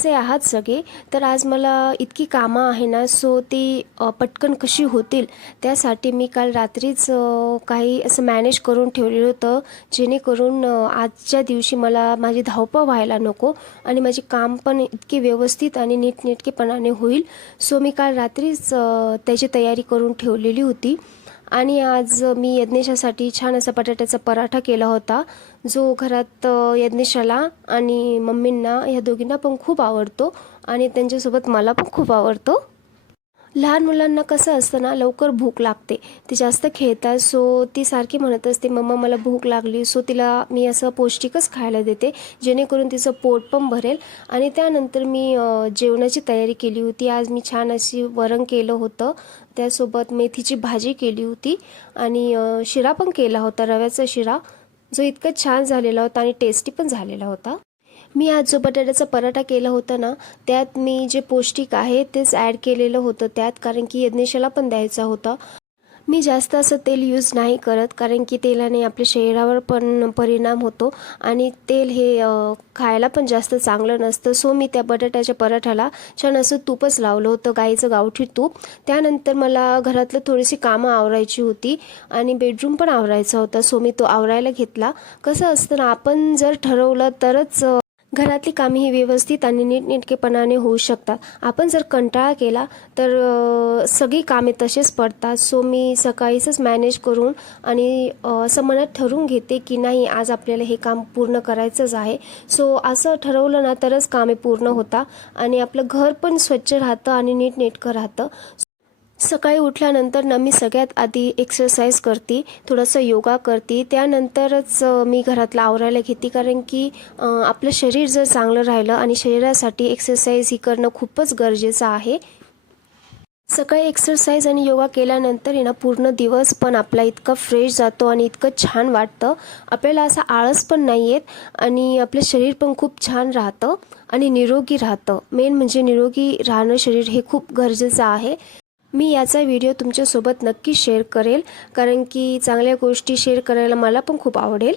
कसे आहात सगळे तर आज मला इतकी कामं आहे ना सो ती पटकन कशी होतील त्यासाठी मी काल रात्रीच काही असं मॅनेज करून ठेवलेलं होतं जेणेकरून आजच्या दिवशी मला माझी धावपळ व्हायला नको आणि माझे काम पण इतके व्यवस्थित आणि नीटनेटकेपणाने होईल. सो मी काल रात्रीच त्याची तयारी करून ठेवलेली होती. आणि आज मी यज्ञेशासाठी छान असा बटाट्याचा पराठा केला होता. जो घरात यज्ञेशाला आणि मम्मींना ह्या दोघींना पण खूप आवडतो आणि त्यांच्यासोबत मला पण खूप आवडतो. लहान मुलांना कसं असतं ना लवकर भूक लागते. ते जास्त खेळतात. सो ती सारखी म्हणत असते मम्मा मला भूक लागली. सो तिला मी असं पौष्टिकच खायला देते. जेणेकरून तिचं पोट पण भरेल. आणि त्यानंतर मी जेवणाची तयारी केली होती. आज मी छान अशी वरण केलं होतं. त्यासोबत मेथीची भाजी केली होती. आणि शिरा पण केला होता रव्याचा शिरा. जो इतका छान झालेला होता आणि टेस्टी पण झालेला होता. मी आज जो बटाट्याचा पराठा केला होता ना त्यात मी जे पौष्टिक आहे तेच ॲड केलेलं होतं त्यात कारण की यज्ञेशाला पण द्यायचा होता. मी जास्त असं तेल यूज नाही करत कारण की तेलाने आपल्या शरीरावर पण परिणाम होतो आणि तेल हे खायला पण जास्त चांगलं नसतं. सो मी त्या बटाट्याच्या पराठ्याला छान असं तूपच लावलं होतं गाईचं गावठी तूप. त्यानंतर मला घरातलं थोडीशी कामं आवरायची होती आणि बेडरूम पण आवरायचा होता. सो मी तो आवरायला घेतला. कसं असतं ना आपण जर ठरवलं तरच घरातली कामे ही व्यवस्थित आणि नीटनेटकेपणाने होऊ शकतात. आपण जर कंटाळा केला तर सगळी कामे तसेच पडतात. सो मी सकाळीच मॅनेज करून आणि असं मनात ठरवून घेते की नाही आज आपल्याला हे काम पूर्ण करायचंच आहे. सो असं ठरवलं ना तरच कामे पूर्ण होतात आणि आपलं घर पण स्वच्छ राहतं आणि नीटनेटकं राहतं. सकाळी उठल्यानंतर ना मी सगळ्यात आधी एक्सरसाइज करते थोडंसं योगा करते. त्यानंतरच मी घरातलं आवरायला घेते. कारण की आपलं शरीर जर चांगलं राहिलं आणि शरीरासाठी एक्सरसाइज ही करणं खूपच गरजेचं आहे. सकाळी एक्सरसाइज आणि योगा केल्यानंतर आहे ना पूर्ण दिवस पण आपला इतका फ्रेश जातो आणि इतकं छान वाटतं. आपल्याला असा आळस पण नाही येत आणि आपलं शरीर पण खूप छान राहतं आणि निरोगी राहतं. मेन म्हणजे निरोगी राहणं शरीर हे खूप गरजेचं आहे. मी याचा व्हिडिओ तुमच्यासोबत नक्की शेअर करेल कारण की चांगल्या गोष्टी शेअर करायला मला पण खूप आवडेल.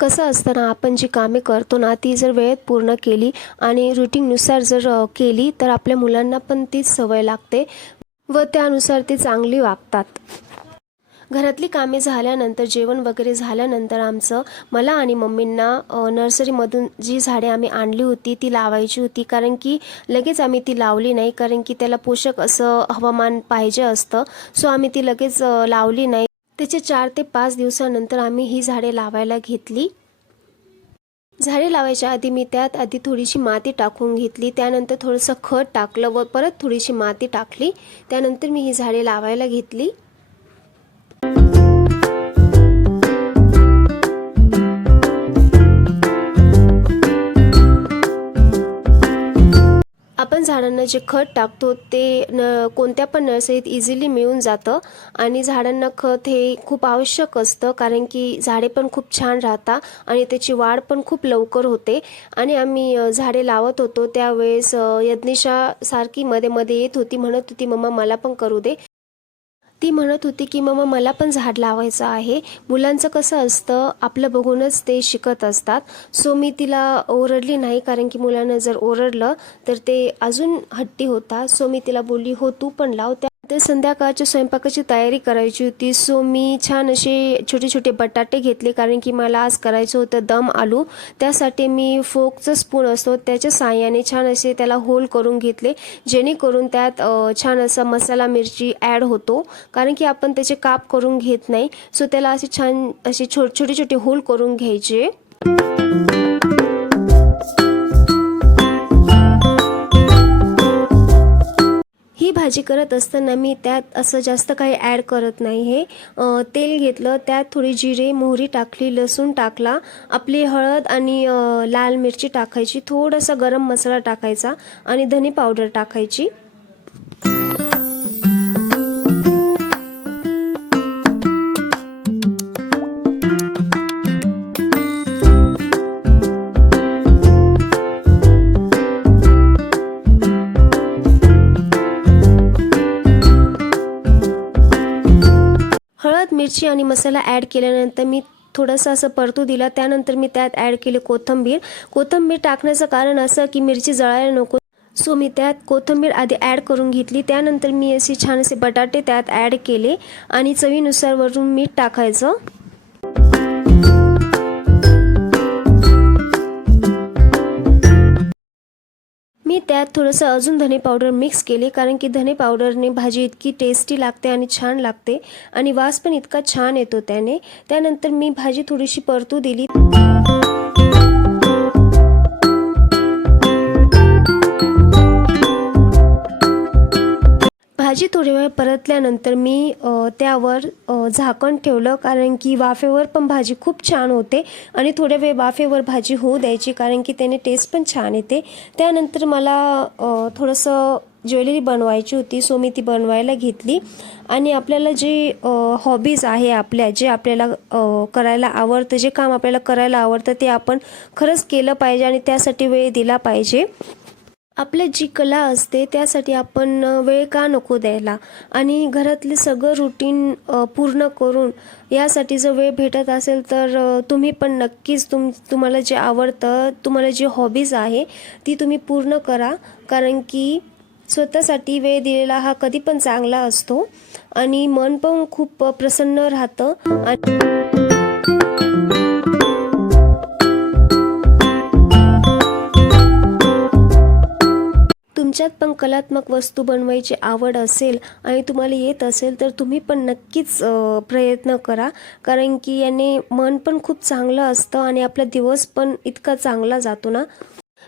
कसं असतं ना आपण जी कामे करतो ना ती जर वेळेत पूर्ण केली आणि रुटीननुसार जर केली तर आपल्या मुलांना पण तीच सवय लागते. व त्यानुसार ते चांगली वागतात. घरातली कामे झाल्यानंतर जेवण वगैरे झाल्यानंतर आमचं मला आणि मम्मींना नर्सरीमधून जी झाडे आम्ही आणली होती ती लावायची होती. कारण की लगेच आम्ही ती लावली नाही. कारण की त्याला पोषक असं हवामान पाहिजे असतं. सो आम्ही ती लगेच लावली नाही. त्याचे चार ते पाच दिवसानंतर आम्ही ही झाडे लावायला घेतली. झाडे लावायच्या आधी मी त्यात आधी थोडीशी माती टाकून घेतली. त्यानंतर थोडंसं खत टाकलं व परत थोडीशी माती टाकली. त्यानंतर मी ही झाडे लावायला घेतली. आपण झाडांना जे खत टाकतो ते न कोणत्या पण नर्सरीत इझिली मिळून जातं. आणि झाडांना खत हे खूप आवश्यक असतं कारण की झाडे पण खूप छान राहतात आणि त्याची वाढ पण खूप लवकर होते. आणि आम्ही झाडे लावत होतो त्यावेळेस यज्ञेशासारखी यज्ञेशा सारखी मध्ये मध्ये येत होती म्हणत होती मम्मा मला पण करू दे. ती म्हणत होती की मग मला पण झाड लावायचं आहे. मुलांचं कसं असतं आपलं बघूनच ते शिकत असतात. सो मी तिला ओरडली नाही कारण की मुलांना जर ओरडलं तर ते अजून हट्टी होता. सो मी तिला बोलली हो तू पण लाव. त्या ते संध्याकाळच्या स्वयंपाकाची तयारी करायची होती. सो मी छान असे छोटे छोटे बटाटे घेतले. कारण की मला आज करायचं होतं दम आलू. त्यासाठी मी फोकचं स्पून असतो त्याच्या साहाय्याने छान असे त्याला होल करून घेतले. जेणेकरून त्यात छान असा मसाला मिरची ॲड होतो. कारण की आपण त्याचे काप करून घेत नाही. सो त्याला असे छान असे छो छोटे छोटे होल करून घ्यायचे. भाजी करत असताना मी त्यात असं जास्त काही ॲड करत नाही हे. तेल घेतलं त्यात थोडी जिरे मोहरी टाकली लसूण टाकला आपली हळद आणि लाल मिरची टाकायची थोडासा गरम मसाला टाकायचा आणि धने पावडर टाकायची. मिरची आणि मसाला ॲड केल्यानंतर मी थोडंसं असं परतू दिला. त्यानंतर मी त्यात ॲड केले कोथिंबीर. कोथिंबीर टाकण्याचं कारण असं की मिरची जळायला नको. सो मी त्यात कोथिंबीर आधी ॲड करून घेतली. त्यानंतर मी असे छान असे बटाटे त्यात ॲड केले आणि चवीनुसार वरून मीठ टाकायचं. त्यात थोडंसं अजून धने पावडर मिक्स केले कारण की धने पावडरने भाजी इतकी टेस्टी लागते आणि छान लागते आणि वास पण इतका छान येतो त्याने. त्यानंतर मी भाजी थोडीशी परतू दिली. भाजी थोडी वेळ परतल्यानंतर मी त्यावर झाकण ठेवलं. कारण की वाफेवर पण भाजी खूप छान होते. आणि थोड्या वेळ वाफेवर भाजी होऊ द्यायची कारण की त्याने टेस्ट पण छान येते. त्यानंतर मला थोडंसं ज्वेलरी बनवायची होती. सो मी ती बनवायला घेतली. आणि आपल्याला जे हॉबीज आहे आपल्या जे आपल्याला करायला आवडतं जे काम आपल्याला करायला आवडतं ते आपण खरंच केलं पाहिजे आणि त्यासाठी वेळ दिला पाहिजे. आपल्या जी कला असते त्यासाठी आपण वेळ का नको द्यायला? आणि घरातले सगळं रुटीन पूर्ण करून यासाठी जर वेळ भेटत असेल तर तुम्ही पण नक्कीच तुम तुम्हाला जे आवडतं तुम्हाला जी हॉबीज आहे ती तुम्ही पूर्ण करा. कारण की स्वतःसाठी वेळ दिलेला हा कधी पण चांगला असतो आणि मन पण खूप प्रसन्न राहतं. आणि तुमच्यात पण कलात्मक वस्तू बनवायची आवड असेल आणि तुम्हाला येत असेल तर तुम्ही पण नक्कीच प्रयत्न करा. कारण की याने मन पण खूप चांगलं असतं आणि आपला दिवस पण इतका चांगला जातो ना.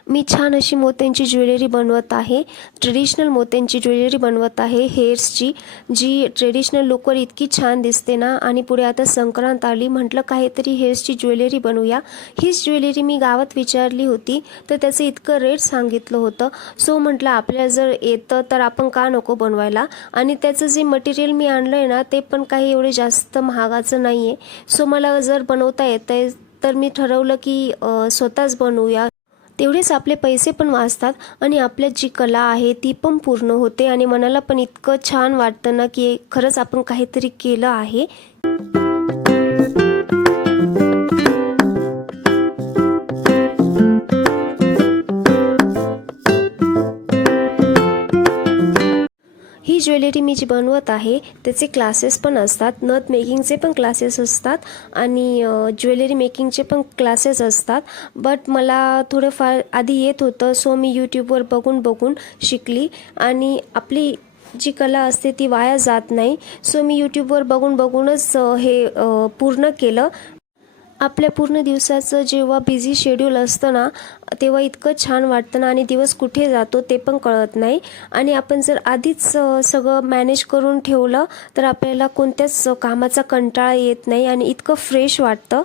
मी छान अशी मोत्यांची ज्वेलरी बनवत आहे. ट्रेडिशनल मोत्यांची ज्वेलरी बनवत आहे. हेअर्सची जी ट्रेडिशनल लोकवर इतकी छान दिसते ना. आणि पुढे आता संक्रांत आली म्हटलं काहीतरी हेअर्सची ज्वेलरी बनवूया. हीच ज्वेलरी मी गावात विचारली होती तर त्याचं इतकं रेट सांगितलं होतं. सो म्हटलं आपल्याला जर येतं तर आपण का नको बनवायला? आणि त्याचं जे मटेरियल मी आणलं आहे ना ते पण काही एवढे जास्त महागाचं नाही आहे सो मला जर बनवता येतं आहे तर मी ठरवलं की स्वतःच बनवूया. तेवढेच आपले पैसे पण वाचतात आणि आपल्यात जी कला आहे ती पण पूर्ण होते आणि मनाला पण इतकं छान वाटतं ना की खरंच आपण काहीतरी केलं आहे. ही ज्वेलरी मी जी बनवत आहे त्याचे क्लासेस पण असतात. नथ मेकिंगचे पण क्लासेस असतात आणि ज्वेलरी मेकिंगचे पण क्लासेस असतात. बट मला थोडंफार आधी येत होतं सो मी यूट्यूबवर बघून बघून शिकली. आणि आपली जी कला असते ती वाया जात नाही. सो मी यूट्यूबवर बघून बघूनच हे पूर्ण केलं. आपल्या पूर्ण दिवसाचं जेव्हा बिझी शेड्यूल असतं ना तेव्हा इतकं छान वाटतं ना आणि दिवस कुठे जातो ते पण कळत नाही. आणि आपण जर आधीच सगळं मॅनेज करून ठेवलं तर आपल्याला कोणत्याच कामाचा कंटाळा येत नाही आणि इतकं फ्रेश वाटतं.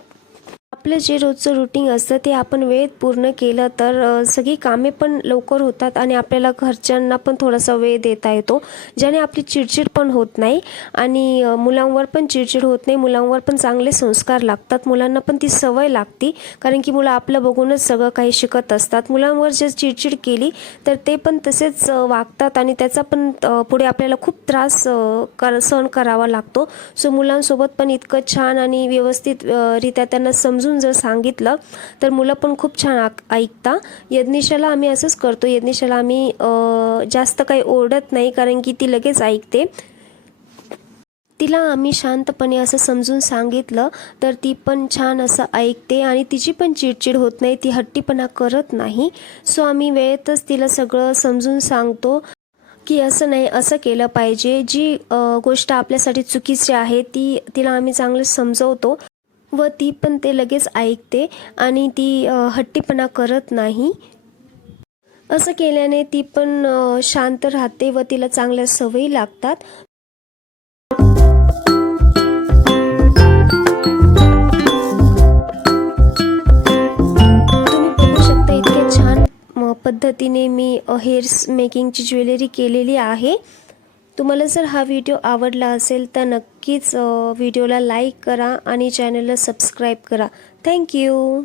आपलं जे रोजचं रुटीन असतं ते आपण वेळेत पूर्ण केलं तर सगळी कामे पण लवकर होतात आणि आपल्याला घरच्यांना पण थोडासा वेळ देता येतो ज्याने आपली चिडचिड पण होत नाही आणि मुलांवर पण चिडचिड होत नाही. मुलांवर पण चांगले संस्कार लागतात. मुलांना पण ती सवय लागती कारण की मुलं आपलं बघूनच सगळं काही शिकत असतात. मुलांवर जर चिडचिड केली तर ते पण तसेच वागतात आणि त्याचा पण पुढे आपल्याला खूप त्रास कर सहन करावा लागतो. सो मुलांसोबत पण इतकं छान आणि व्यवस्थित रित्या त्यांना समजून जर सांगितलं तर मुलं पण खूप छान ऐकता. यज्ञेशाला आम्ही असंच करतो. यज्ञेशाला आम्ही जास्त काही ओरडत नाही कारण की ती लगेच ऐकते. तिला आम्ही शांतपणे असं समजून सांगितलं तर ती पण छान असं ऐकते आणि तिची पण चिडचिड होत नाही. ती हट्टीपणा करत नाही. सो आम्ही वेळेतच तिला सगळं समजून सांगतो की असं नाही असं केलं पाहिजे. जी गोष्ट आपल्यासाठी चुकीची आहे ती तिला आम्ही चांगलं समजवतो. व ती पण ते लगेच ऐकते आणि ती हट्टीपणा करत नाही. असं केल्याने ती पण शांत राहते व तिला चांगल्या सवयी लागतात. तुम्ही बघू शकता छान पद्धतीने मी हेअर्स मेकिंगची ज्वेलरी केलेली आहे. तुम्हाला जर हा व्हिडिओ आवडला असेल तर नक्कीच व्हिडिओला लाईक करा आणि चॅनलला सबस्क्राईब करा. थँक्यू